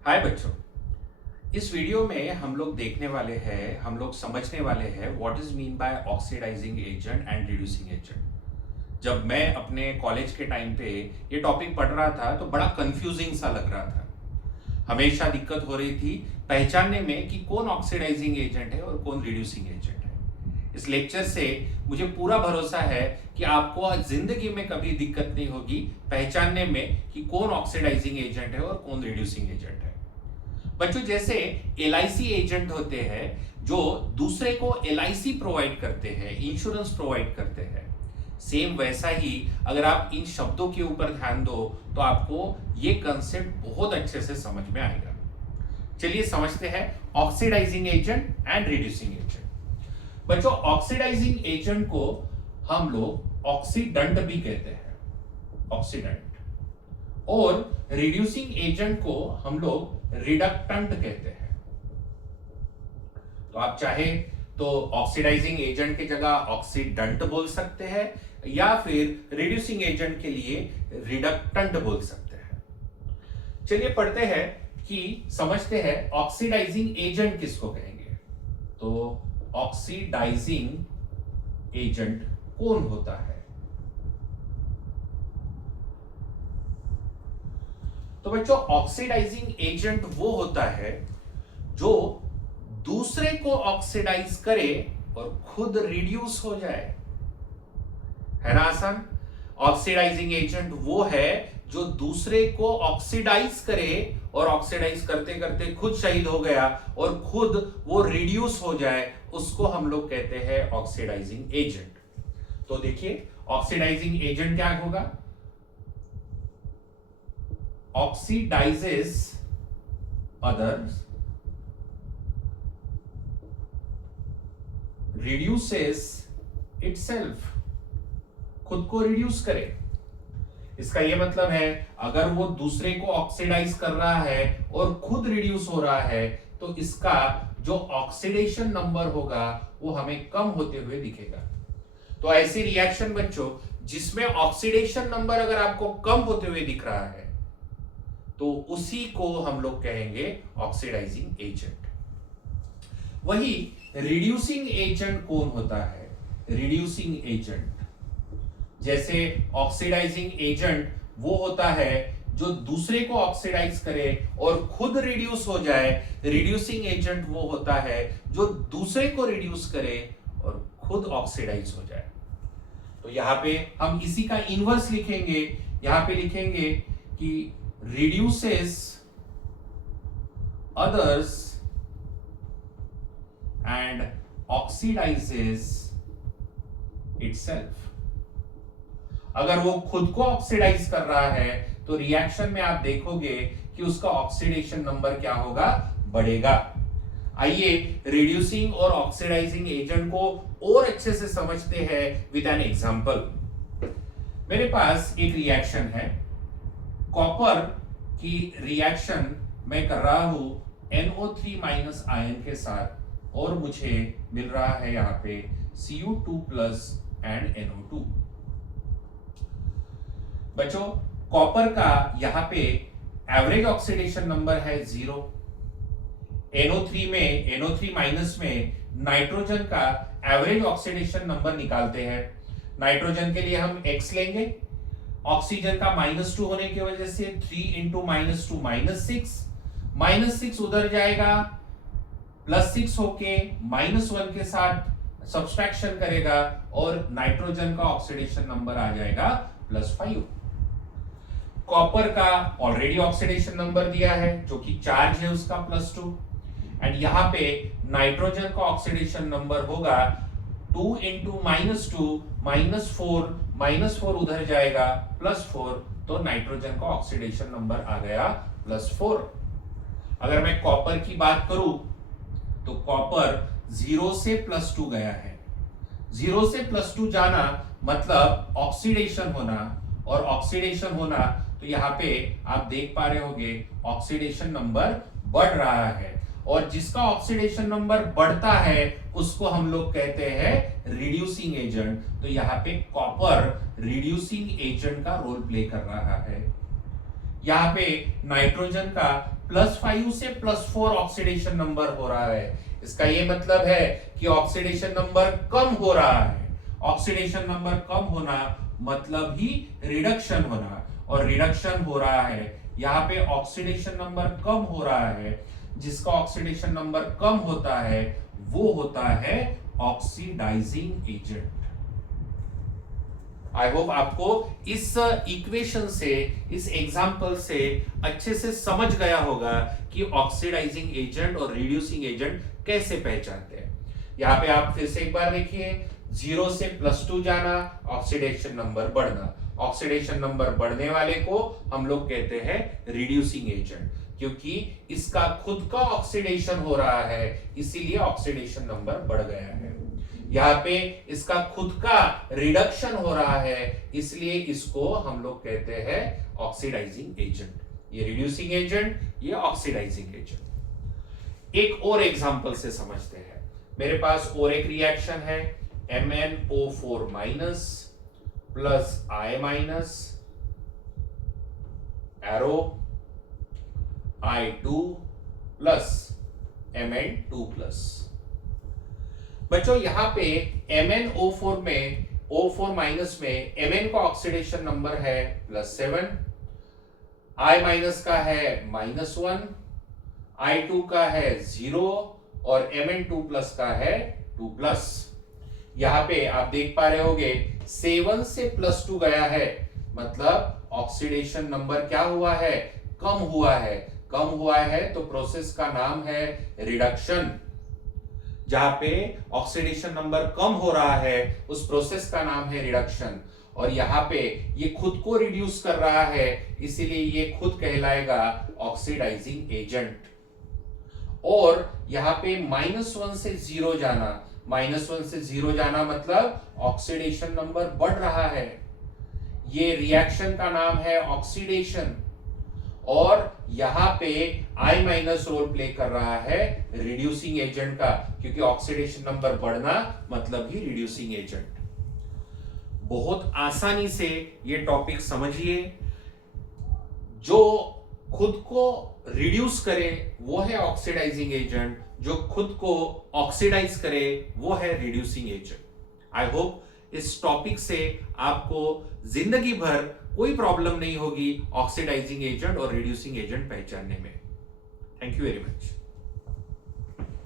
हाय बच्चों। इस वीडियो में हम लोग देखने वाले हैं, हम लोग समझने वाले हैं what is mean by oxidising agent and reducing agent. जब मैं अपने कॉलेज के टाइम पे ये टॉपिक पढ़ रहा था तो बड़ा कंफ्यूजिंग सा लग रहा था। हमेशा दिक्कत हो रही थी पहचानने में कि कौन ऑक्सीडाइजिंग एजेंट है और कौन रिड्यूसिंग एजेंट है। इस लेक्चर से मुझे पूरा भरोसा है कि आपको जिंदगी में कभी दिक्कत नहीं होगी पहचानने में कि कौन ऑक्सीडाइजिंग एजेंट है और कौन रिड्यूसिंग एजेंट है। बच्चों, जैसे एलआईसी एजेंट होते हैं जो दूसरे को एलआईसी प्रोवाइड करते हैं, इंश्योरेंस प्रोवाइड करते हैं, सेम वैसा ही अगर आप इन शब्दों के ऊपर ध्यान दो तो आपको ये कंसेप्ट बहुत अच्छे से समझ में आएगा। चलिए समझते हैं oxidising agent and reducing agent. बच्चों, ऑक्सीडाइजिंग एजेंट को हम लोग ऑक्सीडेंट भी कहते हैं, ऑक्सीडेंट। और रिड्यूसिंग एजेंट को हम लोग रिडक्टेंट कहते हैं। तो आप चाहे तो ऑक्सीडाइजिंग एजेंट की जगह ऑक्सीडेंट बोल सकते हैं या फिर रिड्यूसिंग एजेंट के लिए रिडक्टेंट बोल सकते हैं। चलिए पढ़ते हैं कि समझते हैं ऑक्सीडाइजिंग एजेंट किसको कहेंगे। तो ऑक्सीडाइजिंग एजेंट कौन होता है? तो बच्चों, ऑक्सीडाइजिंग एजेंट वो होता है जो दूसरे को ऑक्सीडाइज करे और खुद रिड्यूस हो जाए। है ना आसान? ऑक्सीडाइजिंग एजेंट वो है जो दूसरे को ऑक्सीडाइज करे और ऑक्सीडाइज करते करते खुद शहीद हो गया और खुद वो रिड्यूस हो जाए, उसको हम लोग कहते हैं ऑक्सीडाइजिंग एजेंट। तो देखिए ऑक्सीडाइजिंग एजेंट क्या होगा? oxidizes others, reduces itself, खुद को रिड्यूस करे। इसका यह मतलब है अगर वो दूसरे को ऑक्सीडाइज कर रहा है और खुद रिड्यूस हो रहा है तो इसका जो ऑक्सीडेशन नंबर होगा वो हमें कम होते हुए दिखेगा। तो ऐसी रिएक्शन बच्चों जिसमें ऑक्सीडेशन नंबर अगर आपको कम होते हुए दिख रहा है तो उसी को हम लोग कहेंगे ऑक्सीडाइजिंग एजेंट। वही रिड्यूसिंग एजेंट कौन होता है? रिड्यूसिंग एजेंट जैसे ऑक्सीडाइजिंग एजेंट वो होता है जो दूसरे को ऑक्सीडाइज करे और खुद रिड्यूस हो जाए। रिड्यूसिंग एजेंट वो होता है जो दूसरे को रिड्यूस करे और खुद ऑक्सीडाइज हो जाए। तो यहां पे हम इसी का इनवर्स लिखेंगे। यहां पे लिखेंगे कि reduces others and oxidizes itself। अगर वो खुद को ऑक्सीडाइज कर रहा है तो रिएक्शन में आप देखोगे कि उसका ऑक्सीडेशन नंबर क्या होगा? बढ़ेगा। आइए रिड्यूसिंग और ऑक्सीडाइजिंग एजेंट को और अच्छे से समझते हैं विद एन एग्जांपल। मेरे पास एक रिएक्शन है, कॉपर की रिएक्शन मैं कर रहा हूं NO3 माइनस आयन के साथ और मुझे मिल रहा है यहां पे Cu2 प्लस एंड NO2। बच्चों, कॉपर का यहां पे एवरेज ऑक्सीडेशन नंबर है 0। NO3 माइनस में नाइट्रोजन का एवरेज ऑक्सीडेशन नंबर निकालते हैं। नाइट्रोजन के लिए हम X लेंगे। ऑक्सीजन का -2 होने की वजह से 3 इंटू -2 -6 उधर जाएगा, +6 होके -1 के साथ सब्सट्रैक्शन करेगा और नाइट्रोजन का ऑक्सीडेशन नंबर आ जाएगा +5। कॉपर का ऑलरेडी ऑक्सीडेशन नंबर दिया है जो कि चार्ज है उसका +2 एंड यहां पे नाइट्रोजन का ऑक्सीडेशन नंबर होगा 2 इंटू -2 -4 उधर जाएगा +4, तो नाइट्रोजन का ऑक्सीडेशन नंबर आ गया +4। अगर मैं कॉपर की बात करूं तो कॉपर 0 से +2 गया है। 0 से +2 जाना मतलब ऑक्सीडेशन होना, और ऑक्सीडेशन होना तो यहां पे आप देख पा रहे होंगे ऑक्सीडेशन नंबर बढ़ रहा है और जिसका ऑक्सीडेशन नंबर बढ़ता है उसको हम लोग कहते हैं रिड्यूसिंग एजेंट। तो यहां पे कॉपर रिड्यूसिंग एजेंट का रोल प्ले कर रहा है। यहां पे नाइट्रोजन का +5 से +4 ऑक्सीडेशन नंबर हो रहा है। इसका ये मतलब है कि ऑक्सीडेशन नंबर कम हो रहा है। ऑक्सीडेशन नंबर कम होना मतलब ही रिडक्शन होना, और रिडक्शन हो रहा है। यहाँ पे ऑक्सीडेशन नंबर कम हो रहा है। जिसका ऑक्सीडेशन नंबर कम होता है वो होता है ऑक्सीडाइजिंग एजेंट। आई होप आपको इस इक्वेशन से, इस एग्जांपल से अच्छे से समझ गया होगा कि ऑक्सीडाइजिंग एजेंट और रिड्यूसिंग एजेंट कैसे पहचानते हैं। यहां पे आप फिर से एक बार देखिए, 0 से +2 जाना, ऑक्सीडेशन नंबर बढ़ना। ऑक्सीडेशन नंबर बढ़ने वाले को हम लोग कहते हैं रिड्यूसिंग एजेंट, क्योंकि इसका खुद का ऑक्सीडेशन हो रहा है, इसीलिए ऑक्सीडेशन नंबर बढ़ गया है। यहाँ पे इसका खुद का रिडक्शन हो रहा है, इसलिए इसको हम लोग कहते हैं ऑक्सीडाइजिंग एजेंट। ये रिड्यूसिंग एजेंट, ये ऑक्सीडाइजिंग एजेंट। एक और एग्जांपल से समझते हैं। मेरे पास और एक रिएक्शन है, MnO4- plus I- arrow I2 plus Mn2+। बच्चों यहाँ पे MnO4 में, O4- में Mn का ऑक्सीडेशन नंबर है +7, I- का है -1, I2 का है 0 और Mn2+ का है 2+। यहाँ पे आप देख पा रहे होगे 7 से +2 गया है, मतलब ऑक्सीडेशन नंबर क्या हुआ है, कम हुआ है। कम हुआ है तो प्रोसेस का नाम है रिडक्शन। जहां पे ऑक्सीडेशन नंबर कम हो रहा है उस प्रोसेस का नाम है रिडक्शन। और यहाँ पे ये खुद को रिड्यूस कर रहा है, इसीलिए ये खुद कहलाएगा ऑक्सीडाइजिंग एजेंट। और यहाँ पे -1 से 0 जाना, -1 से 0 जाना मतलब ऑक्सीडेशन नंबर बढ़ रहा है। ये रिएक्शन का नाम है ऑक्सीडेशन, और यहां पे I- रोल प्ले कर रहा है रिड्यूसिंग एजेंट का, क्योंकि ऑक्सीडेशन नंबर बढ़ना मतलब ही रिड्यूसिंग एजेंट। बहुत आसानी से ये टॉपिक समझिए। जो खुद को रिड्यूस करे वो है ऑक्सीडाइजिंग एजेंट, जो खुद को ऑक्सीडाइज करे वो है रिड्यूसिंग एजेंट। आई होप इस टॉपिक से आपको जिंदगी भर कोई प्रॉब्लम नहीं होगी ऑक्सीडाइजिंग एजेंट और रिड्यूसिंग एजेंट पहचानने में। Thank you very much.